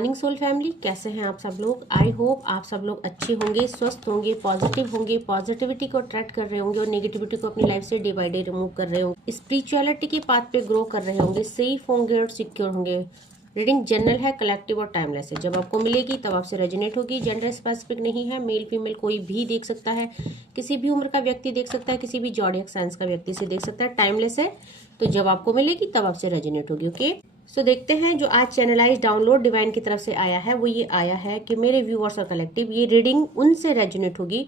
Morning soul family, कैसे हैं आप सब लोग। आई होप आप सब लोग अच्छे होंगे, स्वस्थ होंगे, पॉजिटिव होंगे, पॉजिटिविटी को अट्रैक्ट कर रहे होंगे और नेगेटिविटी को अपनी लाइफ से डे बाय डे रिमूव कर रहे होंगे, स्पिरिचुअलिटी के पाथ पे ग्रो कर रहे होंगे, सेफ होंगे और सिक्योर होंगे। रीडिंग जनरल है, कलेक्टिव और टाइमलेस है। जब आपको मिलेगी तब आपसे रेजोनेट होगी। जेंडर स्पेसिफिक नहीं है, मेल फीमेल कोई भी देख सकता है, किसी भी उम्र का व्यक्ति देख सकता है, किसी भी जॉडियक साइंस का व्यक्ति से देख सकता है। टाइमलेस है, तो जब आपको मिलेगी तब आपसे रेजोनेट होगी। ओके, सो देखते हैं जो आज चैनलाइज डाउनलोड डिवाइन की तरफ से आया है वो ये आया है कि मेरे व्यूअर्स और कलेक्टिव, ये रीडिंग उनसे रेजोनेट होगी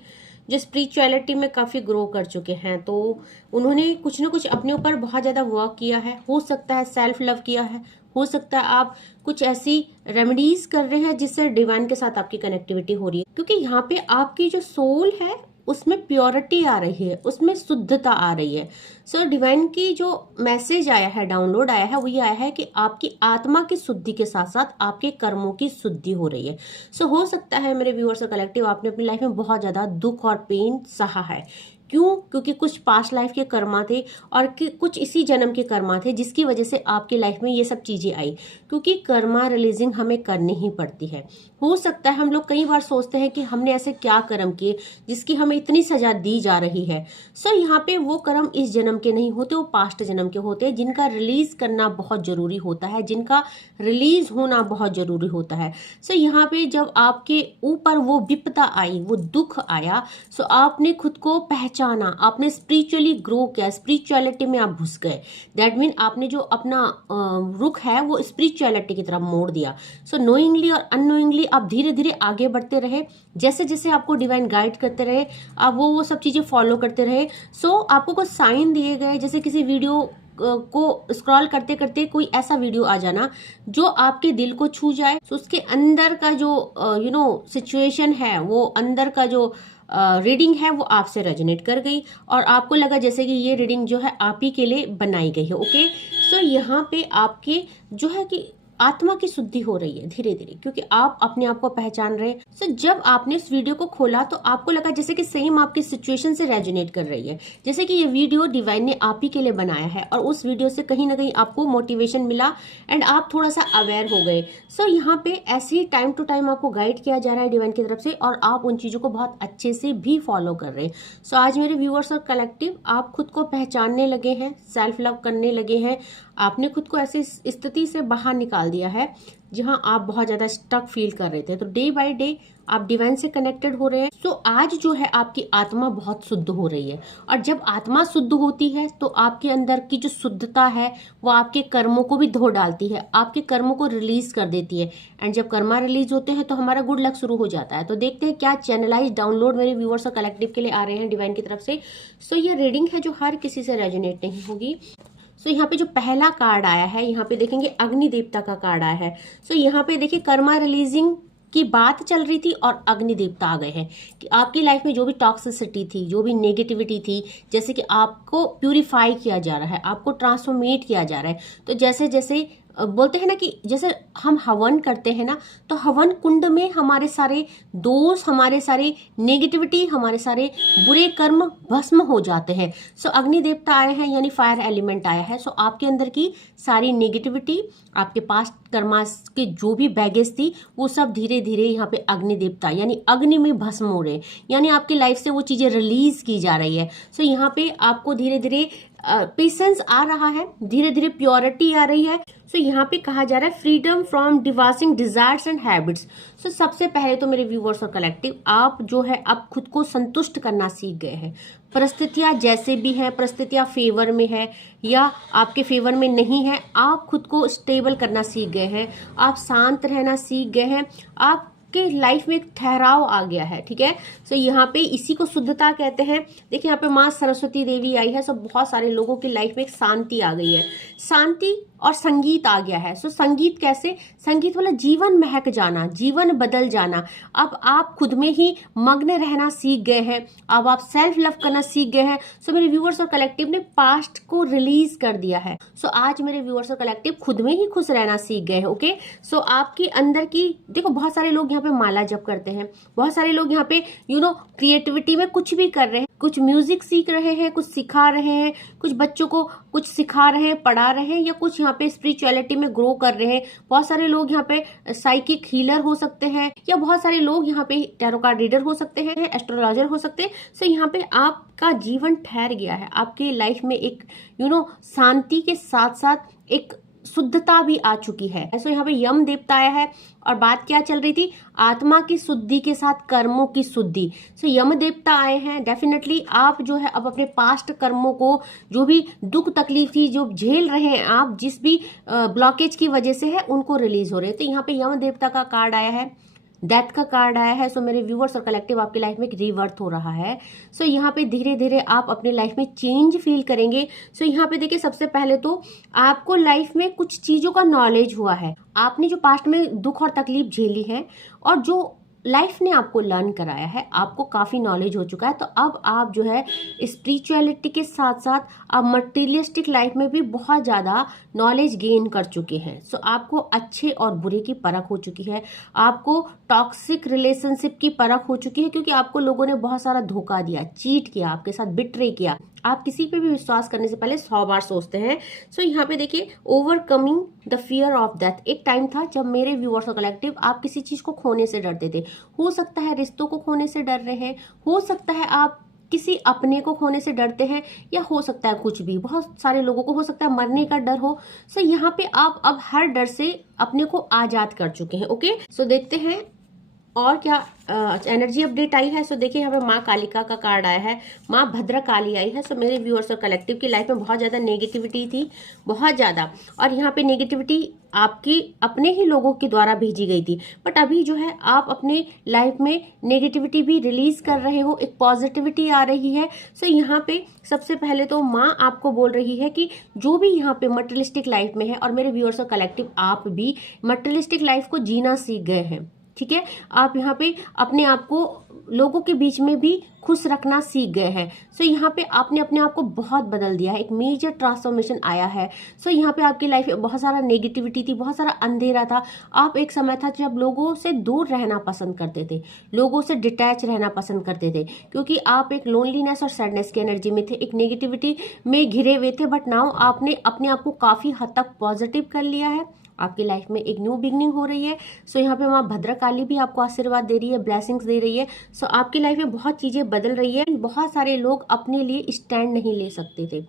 जो स्पिरिचुअलिटी में काफ़ी ग्रो कर चुके हैं। तो उन्होंने कुछ ना कुछ अपने ऊपर बहुत ज़्यादा वर्क किया है, हो सकता है सेल्फ लव किया है, हो सकता है आप कुछ ऐसी रेमेडीज कर रहे हैं जिससे डिवाइन के साथ आपकी कनेक्टिविटी हो रही है, क्योंकि यहाँ पे आपकी जो सोल है उसमें प्योरिटी आ रही है, उसमें शुद्धता आ रही है। सो डिवाइन की जो मैसेज आया है, डाउनलोड आया है, वो ये आया है कि आपकी आत्मा की शुद्धि के साथ साथ आपके कर्मों की शुद्धि हो रही है। सो हो सकता है मेरे व्यूअर्स और कलेक्टिव, आपने अपनी लाइफ में बहुत ज़्यादा दुख और पेन सहा है। क्यों? क्योंकि कुछ पास्ट लाइफ के कर्मा थे और कुछ इसी जन्म के कर्मा थे जिसकी वजह से आपकी लाइफ में ये सब चीज़ें आई, क्योंकि कर्मा रिलीजिंग हमें करनी ही पड़ती है। हो सकता है हम लोग कई बार सोचते हैं कि हमने ऐसे क्या कर्म किए जिसकी हमें इतनी सजा दी जा रही है। सो यहाँ पे वो कर्म इस जन्म के नहीं होते, वो पास्ट जन्म के होते हैं, जिनका रिलीज करना बहुत जरूरी होता है, जिनका रिलीज होना बहुत जरूरी होता है। सो यहाँ पे जब आपके ऊपर वो विपदा आई, वो दुख आया, सो आपने खुद को पहचाना, आपने स्पिरिचुअली ग्रो किया, स्पिरिचुअलिटी में आप घुस गए। दैट मीन आपने जो अपना रुख है वो स्पिरिचुअलिटी की तरफ मोड़ दिया। सो नोइंगली और अननोइंगली आप धीरे धीरे आगे बढ़ते रहे, जैसे जैसे आपको डिवाइन गाइड करते रहे, आप वो सब चीजें फॉलो करते रहे। सो आपको कुछ साइन दिए गए, जैसे किसी वीडियो को स्क्रॉल करते करते कोई ऐसा वीडियो आ जाना जो आपके दिल को छू जाए। तो उसके अंदर का जो सिचुएशन है, वो अंदर का जो रीडिंग है वो आपसे रेजोनेट कर गई और आपको लगा जैसे कि ये रीडिंग जो है आप ही के लिए बनाई गई है। ओके, सो यहाँ पे आपके जो है कि आत्मा की शुद्धि हो रही है धीरे धीरे, क्योंकि आप अपने आप को पहचान रहे हैं। सो जब आपने इस वीडियो को खोला तो आपको लगा जैसे कि सेम आपकी सिचुएशन से रेजोनेट कर रही है, जैसे कि ये वीडियो डिवाइन ने आप ही के लिए बनाया है और उस वीडियो से कहीं ना कहीं आपको मोटिवेशन मिला एंड आप थोड़ा सा अवेयर हो गए। सो यहाँ पे ऐसे ही टाइम टू टाइम आपको गाइड किया जा रहा है डिवाइन की तरफ से और आप उन चीजों को बहुत अच्छे से भी फॉलो कर रहे हैं। सो आज मेरे व्यूअर्स और कलेक्टिव, आप खुद को पहचानने लगे हैं, सेल्फ लव करने लगे हैं, आपने खुद को ऐसी स्थिति से बाहर निकाल दिया है जहां आप बहुत ज्यादा स्टक फील कर रहे थे। तो डे बाय डे आप डिवाइन से कनेक्टेड हो रहे हैं। सो आज जो है आपकी आत्मा बहुत शुद्ध हो रही है और जब आत्मा शुद्ध होती है तो आपके अंदर की जो शुद्धता है वो आपके कर्मों को भी धो डालती है, आपके कर्मों को रिलीज कर देती है। एंड जब कर्मा रिलीज होते हैं तो हमारा गुड लक शुरू हो जाता है। तो देखते हैं क्या चैनलाइज डाउनलोड मेरे व्यूअर्स और कलेक्टिव के लिए आ रहे हैं डिवाइन की तरफ से। सो ये रीडिंग है जो हर किसी से रेजोनेट नहीं होगी। सो यहाँ पे जो पहला कार्ड आया है, यहाँ पे देखेंगे अग्नि देवता का कार्ड आया है। सो यहाँ पे देखिए कर्मा रिलीजिंग की बात चल रही थी और अग्नि देवता आ गए हैं कि आपकी लाइफ में जो भी टॉक्सिसिटी थी, जो भी नेगेटिविटी थी, जैसे कि आपको प्यूरिफाई किया जा रहा है, आपको ट्रांसफॉर्मेट किया जा रहा है। तो जैसे जैसे बोलते हैं ना कि जैसे हम हवन करते हैं ना, तो हवन कुंड में हमारे सारे दोष, हमारे सारे नेगेटिविटी, हमारे सारे बुरे कर्म भस्म हो जाते हैं। सो अग्नि देवता आए हैं यानी फायर एलिमेंट आया है। सो आपके अंदर की सारी नेगेटिविटी, आपके पास कर्मा के जो भी बैगेज थी, वो सब धीरे धीरे यहाँ पे अग्नि देवता यानी अग्नि में भस्म हो रहे हैं, यानी आपकी लाइफ से वो चीजें रिलीज की जा रही है। सो यहाँ पे आपको धीरे धीरे पेशेंस आ रहा है, धीरे धीरे प्योरिटी आ रही है। सो यहाँ पे कहा जा रहा है freedom from devising desires and habits. So सबसे पहले तो मेरे व्यूअर्स और कलेक्टिव, आप जो है अब खुद को संतुष्ट करना सीख गए हैं। परिस्थितियां जैसे भी हैं, परिस्थितियां फेवर में है या आपके फेवर में नहीं है, आप खुद को स्टेबल करना सीख गए हैं, आप शांत रहना सीख गए हैं, आप के लाइफ में एक ठहराव आ गया है। ठीक है, सो यहाँ पे इसी को शुद्धता कहते हैं। देखिए यहाँ पे माँ सरस्वती देवी आई है। सो बहुत सारे लोगों की लाइफ में एक शांति आ गई है, शांति और संगीत आ गया है। सो संगीत कैसे? संगीत वाला जीवन महक जाना, जीवन बदल जाना। अब आप खुद में ही मग्न रहना सीख गए हैं, अब आप सेल्फ लव करना सीख गए हैं। सो मेरे व्यूअर्स और कलेक्टिव ने पास्ट को रिलीज कर दिया है। सो आज मेरे व्यूअर्स और कलेक्टिव खुद में ही खुश रहना सीख गए हैं। ओके, सो आपके अंदर की देखो, बहुत सारे लोग यहाँ यहाँ पे माला जप करते हैं, बहुत सारे लोग यहाँ पे क्रिएटिविटी में कुछ भी कर रहे हैं, कुछ म्यूजिक सीख रहे हैं, कुछ सिखा रहे हैं, कुछ बच्चों को कुछ सिखा रहे हैं, पढ़ा रहे हैं, या कुछ यहाँ पे स्पिरिचुअलिटी में ग्रो कर रहे हैं। बहुत सारे लोग यहाँ पे साइकिक हीलर हो सकते हैं, या बहुत सारे लोग यहाँ पे टैरो कार्ड रीडर हो सकते हैं, एस्ट्रोलॉजर हो सकते हैं। सो यहाँ पे आपका जीवन ठहर गया है, आपकी लाइफ में एक शांति के साथ साथ एक शुद्धता भी आ चुकी है। ऐसे यहाँ पे यम देवता आया है, और बात क्या चल रही थी, आत्मा की शुद्धि के साथ कर्मों की शुद्धि। सो यम देवता आए हैं। डेफिनेटली आप जो है अब अपने पास्ट कर्मों को, जो भी दुख तकलीफ थी, जो झेल रहे हैं आप, जिस भी ब्लॉकेज की वजह से है, उनको रिलीज हो रहे हैं। तो यहाँ पे यम देवता का कार्ड आया है, डेथ का कार्ड आया है। सो मेरे व्यूअर्स और कलेक्टिव, आपकी लाइफ में एक रीबर्थ हो रहा है। सो यहाँ पे धीरे धीरे आप अपने लाइफ में चेंज फील करेंगे। सो यहाँ पे देखिए, सबसे पहले तो आपको लाइफ में कुछ चीजों का नॉलेज हुआ है, आपने जो पास्ट में दुख और तकलीफ झेली है, और जो लाइफ ने आपको लर्न कराया है, आपको काफी नॉलेज हो चुका है। तो अब आप जो है स्पिरिचुअलिटी के साथ साथ आप मटेरियलिस्टिक लाइफ में भी बहुत ज्यादा नॉलेज गेन कर चुके हैं। सो आपको अच्छे और बुरे की परख हो चुकी है, आपको टॉक्सिक रिलेशनशिप की परख हो चुकी है, क्योंकि आपको लोगों ने बहुत सारा धोखा दिया, चीट किया, आपके साथ बिट्रे किया। आप किसी पे भी विश्वास करने से पहले 100 बार सोचते हैं। सो यहाँ पे देखिए, overcoming the fear of death. एक टाइम था जब मेरे व्यूअर्स और कलेक्टिव, आप किसी चीज को खोने से डरते थे। हो सकता है रिश्तों को खोने से डर रहे हैं, हो सकता है आप किसी अपने को खोने से डरते हैं, या हो सकता है कुछ भी, बहुत सारे लोगों को हो सकता है मरने का डर हो। सो यहाँ पे आप अब हर डर से अपने को आजाद कर चुके हैं। ओके, सो देखते हैं और क्या एनर्जी अपडेट आई है। सो देखिए, यहाँ पे माँ कालिका का कार्ड आया है, माँ भद्र काली आई है। सो मेरे व्यूअर्स और कलेक्टिव की लाइफ में बहुत ज्यादा नेगेटिविटी थी, बहुत ज्यादा, और यहाँ पे नेगेटिविटी आपकी अपने ही लोगों के द्वारा भेजी गई थी। बट अभी जो है आप अपने लाइफ में नेगेटिविटी भी रिलीज कर रहे हो, एक पॉजिटिविटी आ रही है। सो यहाँ पे सबसे पहले तो माँ आपको बोल रही है कि जो भी यहाँ पे मटेरियलिस्टिक लाइफ में है, और मेरे व्यूअर्स और कलेक्टिव, आप भी मटेरियलिस्टिक लाइफ को जीना सीख गए हैं। ठीक है, आप यहाँ पे अपने आप को लोगों के बीच में भी खुश रखना सीख गए हैं। सो यहाँ पे आपने अपने आप को बहुत बदल दिया है, एक मेजर ट्रांसफॉर्मेशन आया है। सो यहाँ पे आपकी लाइफ में बहुत सारा नेगेटिविटी थी, बहुत सारा अंधेरा था। आप एक समय था जब लोगों से दूर रहना पसंद करते थे, लोगों से डिटैच रहना पसंद करते थे, क्योंकि आप एक लोनलीनेस और सैडनेस की एनर्जी में थे, एक नेगेटिविटी में घिरे हुए थे। बट नाउ आपने अपने आप को काफी हद तक पॉजिटिव कर लिया है, आपकी लाइफ में एक न्यू बिगनिंग हो रही है। सो यहाँ पे माँ भद्रकाली भी आपको आशीर्वाद दे रही है, ब्लेसिंग्स दे रही है। सो आपकी लाइफ में बहुत चीजें बदल रही है। बहुत सारे लोग अपने लिए स्टैंड नहीं ले सकते थे,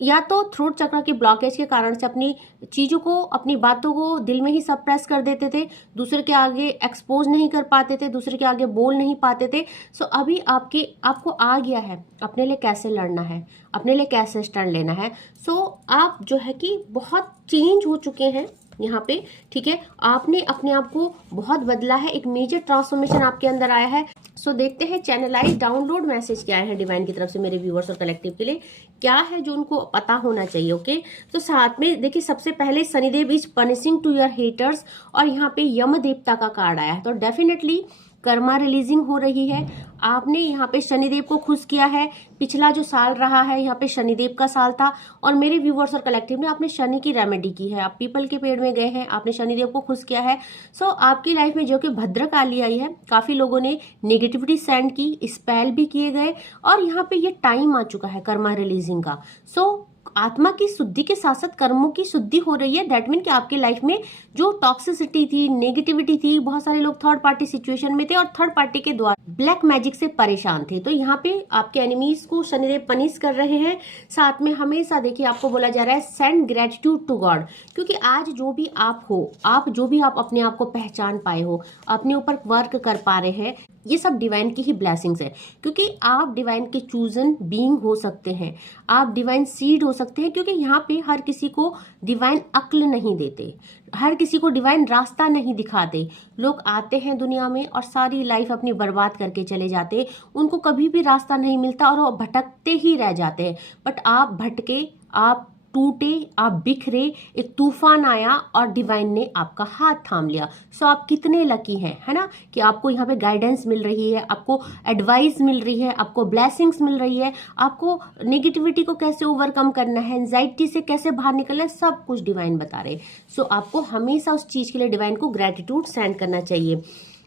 या तो थ्रोट चक्र के ब्लॉकेज के कारण से अपनी चीजों को, अपनी बातों को दिल में ही सप्रेस कर देते थे, दूसरे के आगे एक्सपोज नहीं कर पाते थे, दूसरे के आगे बोल नहीं पाते थे। सो अभी आपको आ गया है अपने लिए कैसे लड़ना है, अपने लिए कैसे स्टैंड लेना है। सो आप जो है कि बहुत चेंज हो चुके हैं यहाँ पे। ठीक है, आपने अपने आप को बहुत बदला है, एक मेजर ट्रांसफॉर्मेशन आपके अंदर आया है। सो देखते हैं चैनलाइज डाउनलोड मैसेज क्या है डिवाइन की तरफ से मेरे व्यूअर्स और कलेक्टिव के लिए, क्या है जो उनको पता होना चाहिए। ओके, तो साथ में देखिए, सबसे पहले Shanidev is punishing to your haters, और यहाँ पे यम देवता का कार्ड आया है। तो डेफिनेटली कर्मा रिलीजिंग हो रही है। आपने यहाँ पे शनिदेव को खुश किया है। पिछला जो साल रहा है, यहाँ पे शनिदेव का साल था, और मेरे व्यूवर्स और कलेक्टिव ने आपने शनि की रेमेडी की है, आप पीपल के पेड़ में गए हैं, आपने शनिदेव को खुश किया है। सो आपकी लाइफ में जो कि भद्रकाली आई है, काफी लोगों ने नेगेटिविटी सेंड की, स्पेल भी किए गए, और यहाँ पे ये टाइम आ चुका है कर्मा रिलीजिंग का। सो आत्मा की शुद्धि के साथ साथ कर्मों की शुद्धि हो रही है। दैट मीन कि आपके लाइफ में जो टॉक्सिसिटी थी, नेगेटिविटी थी, बहुत सारे लोग थर्ड पार्टी सिचुएशन में थे और थर्ड पार्टी के द्वारा ब्लैक मैजिक से परेशान थे। तो यहाँ पे आपके एनिमीज को शनिदेव पनिश कर रहे हैं। साथ में हमेशा देखिए, आपको बोला जा रहा है सेंड ग्रेटिट्यूड टू गॉड, क्योंकि आज जो भी आप हो, आप जो भी आप अपने आप को पहचान पाए हो, अपने ऊपर वर्क कर पा रहे हैं, ये सब डिवाइन की ही ब्लेसिंग्स है। क्योंकि आप डिवाइन के चूजन बीइंग हो सकते हैं, आप डिवाइन सीड हो सकते हैं, क्योंकि यहाँ पे हर किसी को डिवाइन अक्ल नहीं देते, हर किसी को डिवाइन रास्ता नहीं दिखाते। लोग आते हैं दुनिया में और सारी लाइफ अपनी बर्बाद करके चले जाते, उनको कभी भी रास्ता नहीं मिलता और वो भटकते ही रह जाते हैं। बट आप भटके, आप टूटे, आप बिखरे, एक तूफान आया और डिवाइन ने आपका हाथ थाम लिया। सो आप कितने लकी हैं, है ना, कि आपको यहाँ पे गाइडेंस मिल रही है, आपको एडवाइस मिल रही है, आपको ब्लेसिंग्स मिल रही है, आपको नेगेटिविटी को कैसे ओवरकम करना है, एंजाइटी से कैसे बाहर निकलना है, सब कुछ डिवाइन बता रहे हैं। सो आपको हमेशा उस चीज के लिए डिवाइन को ग्रेटिट्यूड सेंड करना चाहिए।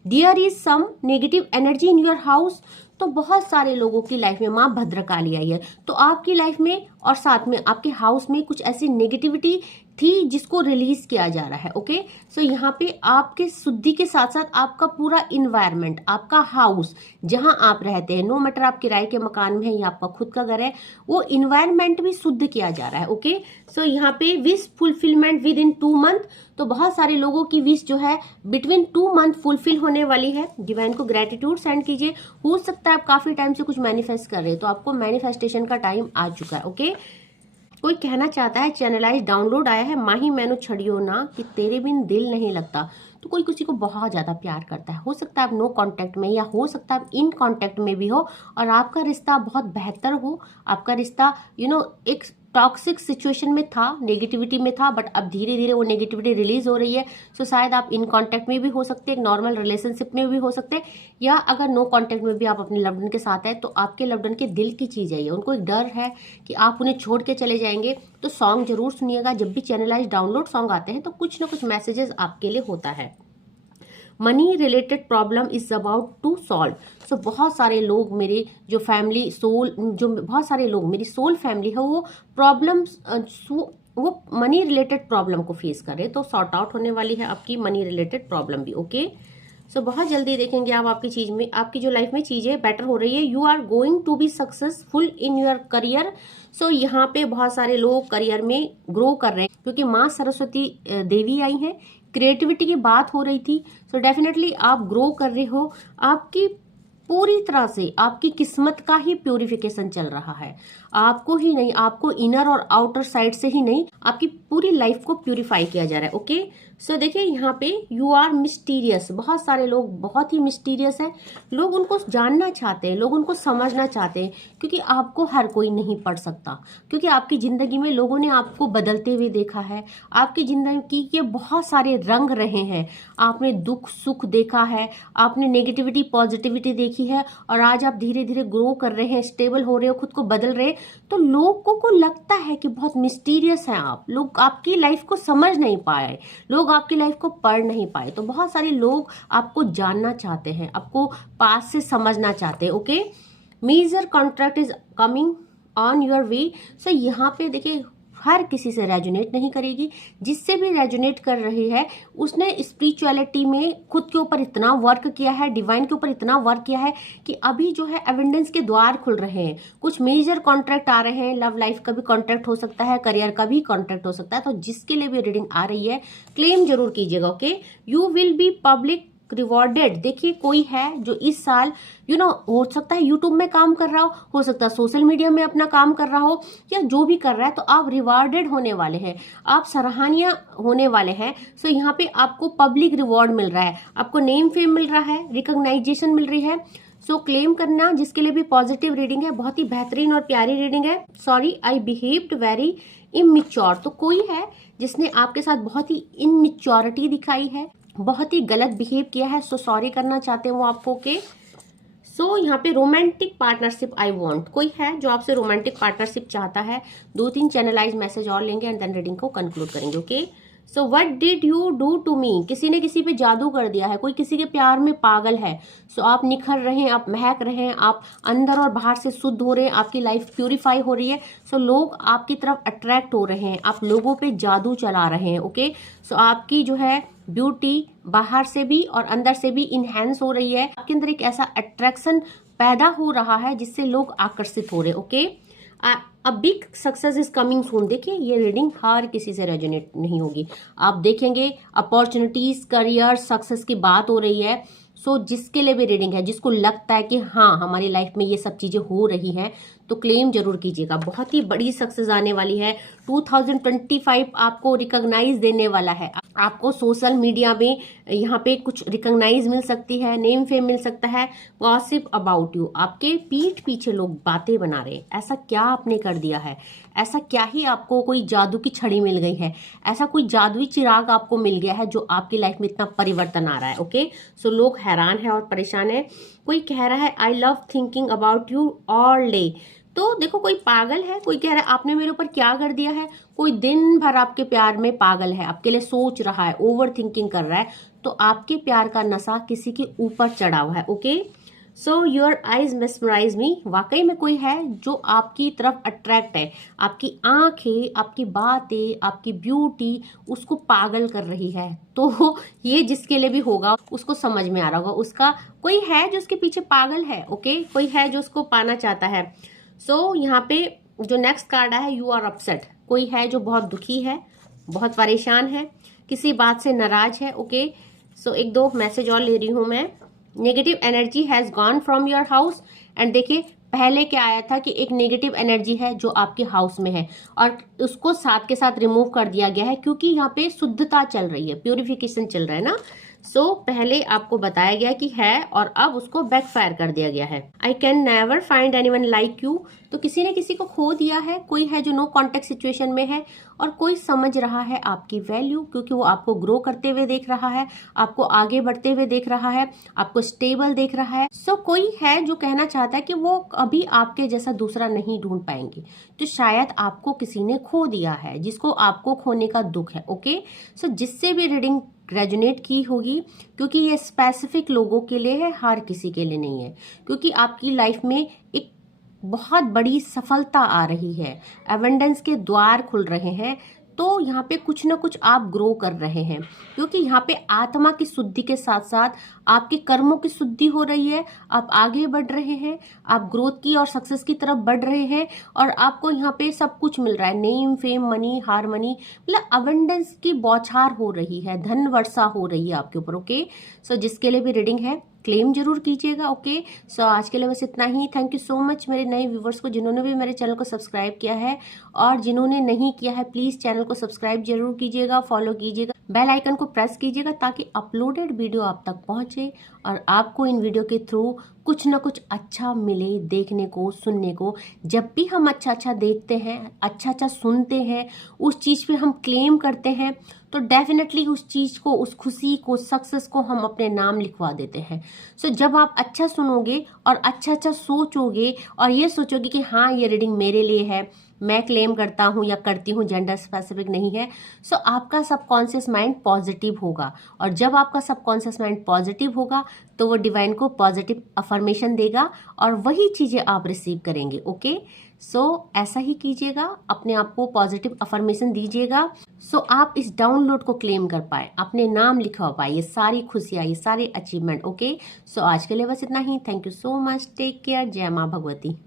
There is some negative energy in your house, तो बहुत सारे लोगों की लाइफ में माँ भद्रकाली आई है, तो आपकी लाइफ में और साथ में आपके हाउस में कुछ ऐसी नेगेटिविटी थी जिसको रिलीज किया जा रहा है। ओके, सो यहाँ पे आपके शुद्धि के साथ साथ आपका पूरा इन्वायरमेंट, आपका हाउस जहां आप रहते हैं, नो मैटर आप किराए के मकान में है या आपका खुद का घर है, वो इन्वायरमेंट भी शुद्ध किया जा रहा है। ओके, सो यहाँ पे wish fulfilment with in 2 month, तो बहुत सारे लोगों की विश जो है बिटवीन 2 मंथ फुलफिल होने वाली है। डिवाइन को ग्रेटिट्यूड सेंड कीजिए। हो सकता है आप काफी टाइम से कुछ मैनिफेस्ट कर रहे हैं, तो आपको मैनिफेस्टेशन का टाइम आ चुका है। ओके, कोई कहना चाहता है चैनलाइज डाउनलोड आया है, माही मैनू छड़ियो ना कि तेरे बिन दिल नहीं लगता, तो कोई किसी को बहुत ज्यादा प्यार करता है। हो सकता है आप नो कांटेक्ट में, या हो सकता है आप इन कांटेक्ट में भी हो और आपका रिश्ता बहुत बेहतर हो, आपका रिश्ता एक टॉक्सिक सिचुएशन में था, नेगेटिविटी में था, बट अब धीरे धीरे वो नेगेटिविटी रिलीज हो रही है। सो शायद आप इन कांटेक्ट में भी हो सकते हैं, एक नॉर्मल रिलेशनशिप में भी हो सकते हैं, या अगर नो कांटेक्ट में भी आप अपने लव्ड वन के साथ हैं, तो आपके लव्ड वन के दिल की चीज है ये, उनको एक डर है कि आप उन्हें छोड़ के चले जाएंगे। तो सॉन्ग जरूर सुनिएगा, जब भी चैनलाइज डाउनलोड सॉन्ग आते हैं तो कुछ ना कुछ मैसेजेस आपके लिए होता है। Money related problem is about to solve, so बहुत सारे लोग मेरे जो फैमिली सोल, जो बहुत सारे लोग मेरी सोल फैमिली है, वो प्रॉब्लम्स, वो मनी रिलेटेड प्रॉब्लम को फेस कर रहे हैं, तो सॉर्ट आउट होने वाली है आपकी मनी रिलेटेड प्रॉब्लम भी। ओके, सो बहुत जल्दी देखेंगे आप आपकी चीज में, आपकी जो लाइफ में चीजें बेटर हो रही है। You are going to be successful in your career, so यहाँ पे बहुत सारे लोग करियर में ग्रो कर रहे हैं, क्योंकि माँ सरस्वती देवी आई हैं, क्रिएटिविटी की बात हो रही थी। सो डेफिनेटली आप ग्रो कर रहे हो, आपकी पूरी तरह से आपकी किस्मत का ही प्यूरिफिकेशन चल रहा है। आपको ही नहीं, आपको इनर और आउटर साइड से ही नहीं, आपकी पूरी लाइफ को प्यूरिफाई किया जा रहा है। ओके, सो देखिए यहाँ पे यू आर मिस्टीरियस, बहुत सारे लोग बहुत ही मिस्टीरियस है, लोग उनको जानना चाहते हैं, लोग उनको समझना चाहते हैं, क्योंकि आपको हर कोई नहीं पढ़ सकता, क्योंकि आपकी जिंदगी में लोगों ने आपको बदलते हुए देखा है, आपकी जिंदगी के बहुत सारे रंग रहे हैं, आपने दुख सुख देखा है, आपने नेगेटिविटी पॉजिटिविटी देखी है, और आज आप धीरे धीरे ग्रो कर रहे हैं, स्टेबल हो रहे हो, खुद को बदल रहे हैं, तो लोगों को लगता है कि बहुत मिस्टीरियस है आप, लोग आपकी लाइफ को समझ नहीं पाए, लोग आपकी लाइफ को पढ़ नहीं पाए, तो बहुत सारे लोग आपको जानना चाहते हैं, आपको पास से समझना चाहते हैं। Okay, major contract is coming on your way, so यहाँ पे देखिए हर किसी से रेजोनेट नहीं करेगी, जिससे भी रेजोनेट कर रही है उसने स्पिरिचुअलिटी में खुद के ऊपर इतना वर्क किया है, डिवाइन के ऊपर इतना वर्क किया है कि अभी जो है एविडेंस के द्वार खुल रहे हैं, कुछ मेजर कॉन्ट्रैक्ट आ रहे हैं, लव लाइफ का भी कॉन्ट्रैक्ट हो सकता है, करियर का भी कॉन्ट्रैक्ट हो सकता है, तो जिसके लिए भी रीडिंग आ रही है क्लेम जरूर कीजिएगा। Okay, you will be public rewarded, देखिए कोई है जो इस साल हो सकता है यूट्यूब में काम कर रहा हो सकता है सोशल मीडिया में अपना काम कर रहा हो, या जो भी कर रहा है, तो आप रिवार्डेड होने वाले हैं, आप सराहनीय होने वाले हैं। सो यहाँ पे आपको पब्लिक रिवॉर्ड मिल रहा है, आपको नेम फेम मिल रहा है, रिकॉग्नाइजेशन मिल रही है। सो क्लेम करना, जिसके लिए भी पॉजिटिव रीडिंग है, बहुत ही बेहतरीन और प्यारी रीडिंग है। Sorry I behaved very immature, तो कोई है जिसने आपके साथ बहुत ही इनमेच्योरिटी दिखाई है, बहुत ही गलत बिहेव किया है, सो सॉरी करना चाहते हैं वो आपको के। सो यहाँ पे रोमांटिक पार्टनरशिप आई वांट, कोई है जो आपसे रोमांटिक पार्टनरशिप चाहता है। 2-3 चैनलाइज मैसेज और लेंगे एंड देन रीडिंग को कंक्लूड करेंगे। Okay, so what did you do to me, किसी ने किसी पे जादू कर दिया है, कोई किसी के प्यार में पागल है। सो आप निखर रहे हैं, आप महक रहे हैं, आप अंदर और बाहर से शुद्ध हो रहे हैं, आपकी लाइफ प्यूरिफाई हो रही है। सो लोग आपकी तरफ अट्रैक्ट हो रहे हैं, आप लोगों पे जादू चला रहे हैं। ओके, सो आपकी जो है ब्यूटी बाहर से भी और अंदर से भी इनहेंस हो रही है, आपके अंदर एक ऐसा अट्रैक्शन पैदा हो रहा है जिससे लोग आकर्षित हो रहे हैं। Okay, a big success is coming soon, देखिए ये रीडिंग हर किसी से रेजोनेट नहीं होगी, आप देखेंगे अपॉर्चुनिटीज, करियर, सक्सेस की बात हो रही है। सो जिसके लिए भी रीडिंग है, जिसको लगता है कि हाँ हमारी लाइफ में ये सब चीजें हो रही हैं, तो क्लेम जरूर कीजिएगा, बहुत ही बड़ी सक्सेस आने वाली है। 2025 आपको रिकॉग्नाइज देने वाला है, आपको सोशल मीडिया में यहाँ पे कुछ रिकॉग्नाइज मिल सकती है, नेम फेम मिल सकता है, गॉसिप अबाउट यू, आपके पीठ पीछे लोग बातें बना रहे हैं, ऐसा क्या आपने कर दिया है, ऐसा क्या ही आपको कोई जादू की छड़ी मिल गई है, ऐसा कोई जादुई चिराग आपको मिल गया है जो आपकी लाइफ में इतना परिवर्तन आ रहा है। ओके, सो लोग हैरान है और परेशान है। कोई कह रहा है I love thinking about you all day, तो देखो, कोई पागल है, कोई कह रहा है आपने मेरे ऊपर क्या कर दिया है, कोई दिन भर आपके प्यार में पागल है, आपके लिए सोच रहा है, ओवर थिंकिंग कर रहा है, तो आपके प्यार का नशा किसी के ऊपर चढ़ा हुआ है। Okay, so your eyes mesmerise me, वाकई में कोई है जो आपकी तरफ अट्रैक्ट है, आपकी आंखें, आपकी बातें, आपकी ब्यूटी उसको पागल कर रही है। तो ये जिसके लिए भी होगा उसको समझ में आ रहा होगा, उसका कोई है जो उसके पीछे पागल है। ओके, कोई है जो उसको पाना चाहता है। सो यहाँ पे जो नेक्स्ट कार्ड है, यू आर अपसेट, कोई है जो बहुत दुखी है, बहुत परेशान है, किसी बात से नाराज है। ओके, सो एक दो मैसेज और ले रही हूं मैं। Negative energy has gone from your house, and देखिए पहले क्या आया था कि एक नेगेटिव एनर्जी है जो आपके हाउस में है और उसको साथ के साथ रिमूव कर दिया गया है, क्योंकि यहाँ पे शुद्धता चल रही है, प्यूरिफिकेशन चल रहा है ना। सो पहले आपको बताया गया कि है और अब उसको बैकफायर कर दिया गया है। I can never find anyone like you, तो किसी ने किसी को खो दिया है, कोई है जो नो कॉन्टेक्ट सिचुएशन में है और कोई समझ रहा है आपकी वैल्यू, क्योंकि वो आपको ग्रो करते हुए देख रहा है, आपको आगे बढ़ते हुए देख रहा है, आपको स्टेबल देख रहा है। सो कोई है जो कहना चाहता है कि वो अभी आपके जैसा दूसरा नहीं ढूंढ पाएंगे, तो शायद आपको किसी ने खो दिया है जिसको आपको खोने का दुख है। ओके, सो जिससे भी रीडिंग रेजोनेट की होगी, क्योंकि ये स्पेसिफिक लोगों के लिए है, हर किसी के लिए नहीं है, क्योंकि आपकी लाइफ में एक बहुत बड़ी सफलता आ रही है, एवेंडेंस के द्वार खुल रहे हैं, तो यहाँ पे कुछ ना कुछ आप ग्रो कर रहे हैं, क्योंकि यहाँ पे आत्मा की शुद्धि के साथ साथ आपके कर्मों की शुद्धि हो रही है, आप आगे बढ़ रहे हैं, आप ग्रोथ की और सक्सेस की तरफ बढ़ रहे हैं और आपको यहाँ पे सब कुछ मिल रहा है, नेम फेम मनी हारमनी, मतलब अवेंडेंस की बौछार हो रही है, धन वर्षा हो रही है आपके ऊपर। ओके, सो जिसके लिए भी रीडिंग है क्लेम जरूर कीजिएगा। ओके, सो आज के लिए बस इतना ही। थैंक यू सो मच मेरे नए व्यूवर्स को, जिन्होंने भी मेरे चैनल को सब्सक्राइब किया है, और जिन्होंने नहीं किया है प्लीज चैनल को सब्सक्राइब जरूर कीजिएगा, फॉलो कीजिएगा, बेल आइकन को प्रेस कीजिएगा ताकि अपलोडेड वीडियो आप तक पहुंचे और आपको इन वीडियो के थ्रू कुछ ना कुछ अच्छा मिले देखने को, सुनने को। जब भी हम अच्छा अच्छा देखते हैं, अच्छा अच्छा सुनते हैं, उस चीज पे हम क्लेम करते हैं, तो डेफिनेटली उस चीज को, उस खुशी को, सक्सेस को हम अपने नाम लिखवा देते हैं। सो जब आप अच्छा सुनोगे और अच्छा अच्छा सोचोगे और ये सोचोगे कि हाँ ये रीडिंग मेरे लिए है, मैं क्लेम करता हूँ या करती हूँ, जेंडर स्पेसिफिक नहीं है, सो आपका सबकॉन्शियस माइंड पॉजिटिव होगा, और जब आपका सबकॉन्शियस माइंड पॉजिटिव होगा तो वो डिवाइन को पॉजिटिव अफर्मेशन देगा और वही चीजें आप रिसीव करेंगे। ओके, सो ऐसा ही कीजिएगा, अपने आप को पॉजिटिव अफर्मेशन दीजिएगा, सो आप इस डाउनलोड को क्लेम कर पाए, अपने नाम लिखवा पाए, ये सारी खुशियाँ, ये सारे अचीवमेंट। ओके, सो आज के लिए बस इतना ही। Thank you so much, take care, जय माँ भगवती।